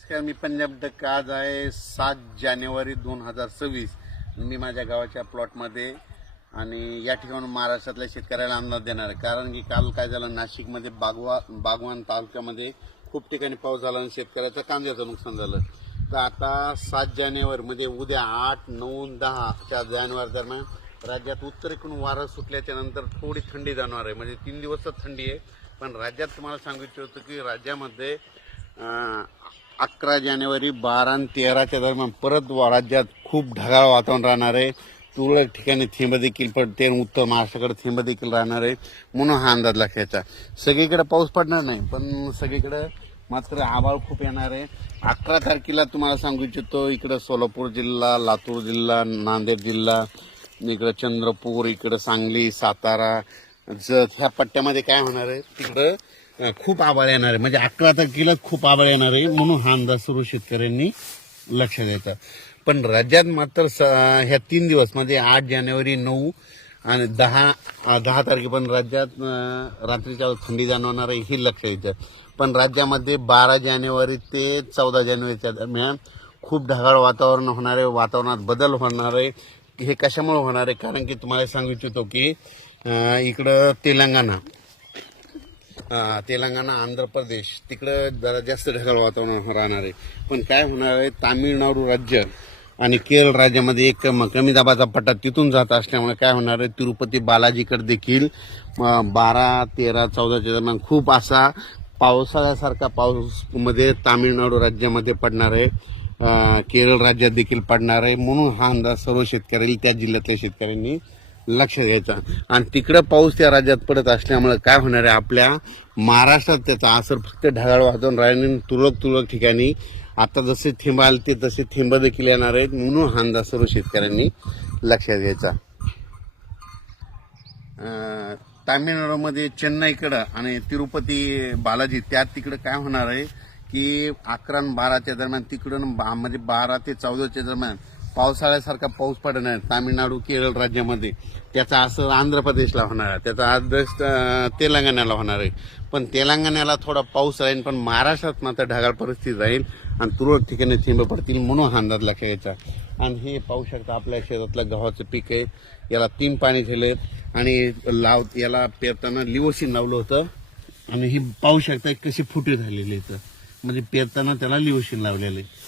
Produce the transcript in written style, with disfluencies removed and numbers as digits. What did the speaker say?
नमस्कार, मी पंजाब डक. आज आहे 7 जानेवारी 2026. मी माझ्या गावाच्या प्लॉटमध्ये आणि या ठिकाणी महाराष्ट्रातल्या शेतकऱ्याला अंदाज देणार आहे. कारण की काल काय झालं, नाशिकमध्ये बागवान तालुक्यामध्ये खूप ठिकाणी पाऊस झाला आणि शेतकऱ्याचं कांद्याचं नुकसान झालं. तर आता 7 जानेवारी म्हणजे उद्या 8, 9, 10 जानेवारी दरम्यान राज्यात उत्तरेकडून वारं सुटल्याच्या नंतर थोडी थंडी जाणवणार आहे. म्हणजे 3 दिवस तर थंडी आहे, पण राज्यात तुम्हाला सांगू इच्छितो की राज्यामध्ये 11 जानेवारी 12 आणि 13च्या दरम्यान परत राज्यात खूप ढगाळ वातावरण राहणार आहे. तुरळक ठिकाणी थेंब देखील पडते, उत्तर महाराष्ट्राकडे थेंब देखील राहणार आहे. म्हणून हा अंदाज लक्षाचा. सगळीकडे पाऊस पडणार नाही, पण सगळीकडे मात्र आभाळ खूप येणार आहे. 11 तारखेला तुम्हाला सांगू इच्छितो, इकडं सोलापूर जिल्हा, लातूर जिल्हा, नांदेड जिल्हा, इकडं चंद्रपूर, इकडं सांगली, सातारा, ह्या पट्ट्यामध्ये काय होणार आहे, तिकडं खूप आभाळ येणार आहे. म्हणजे 11 तारखेला खूप आभाळ येणार आहे. म्हणून हा अंदाज सर्व शेतकऱ्यांनी लक्ष द्यायचा. पण राज्यात मात्र ह्या 3 दिवस म्हणजे 8 जानेवारी, 9 आणि 10 तारखेपर्यंत राज्यात रात्रीच्या थंडी जाणवणार आहे, हे लक्ष द्यायचं. पण राज्यामध्ये 12 जानेवारी ते 14 जानेवारीच्या दरम्यान खूप ढगाळ वातावरण होणार आहे. वातावरणात बदल होणार आहे. हे कशामुळे होणार आहे? कारण की तुम्हाला सांगू इच्छितो की इकडं तेलंगणा, आंध्र प्रदेश तिकडं जरा जास्त ढगाळ वातावरण राहणार आहे. पण काय होणार आहे, तामिळनाडू राज्य आणि केरळ राज्यामध्ये एक कमी दाबाचा पट्टा तिथून जात असल्यामुळे काय होणार आहे, तिरुपती बालाजीकडे देखील 12, 13, 14च्या दरम्यान खूप असा पावसाळ्यासारखा पाऊस मध्ये तामिळनाडू राज्यामध्ये पडणार आहे, केरळ राज्यात देखील पडणार आहे. म्हणून हा अंदाज सर्व शेतकऱ्यांनी, त्या जिल्ह्यातल्या शेतकऱ्यांनी लक्ष द्यायचा. आणि तिकडं पाऊस त्या राज्यात पडत असल्यामुळे काय होणार आहे, आपल्या महाराष्ट्रात त्याचा असर फक्त ढगाळ वातावरण राहणे, तुरळक ठिकाणी आता जसे थेंब आले ते तसे थेंब देखील येणार आहेत. म्हणून हा अंदाज सर्व शेतकऱ्यांनी लक्षात घ्यायचा. तामिळनाडूमध्ये चेन्नईकडं आणि तिरुपती बालाजी त्यात तिकडं काय होणार आहे की 11 आणि 12च्या दरम्यान तिकडं म्हणजे 12 ते 14च्या दरम्यान पावसाळ्यासारखा पाऊस पडणार आहे तामिळनाडू, केरळ राज्यामध्ये. त्याचा असर आंध्र प्रदेशला होणार आहे, त्याचा आदर तेलंगणाला होणार आहे. पण तेलंगणाला थोडा पाऊस राहील, पण महाराष्ट्रात मात्र ढगाळ परिस्थिती राहील आणि तुरळक ठिकाणी थेंब पडतील. म्हणून हा अंदाज लक्षात घ्यायचा. आणि हे पाहू शकता, आपल्या शेतातलं गव्हाचं पीक आहे. याला 3 पाणी झालेत आणि याला पेरताना लिओसिन लावलं होतं. आणि ही पाहू शकता कशी फुटे झालेली आहेत, म्हणजे पेरताना त्याला लिओसिन लावलेलं आहे.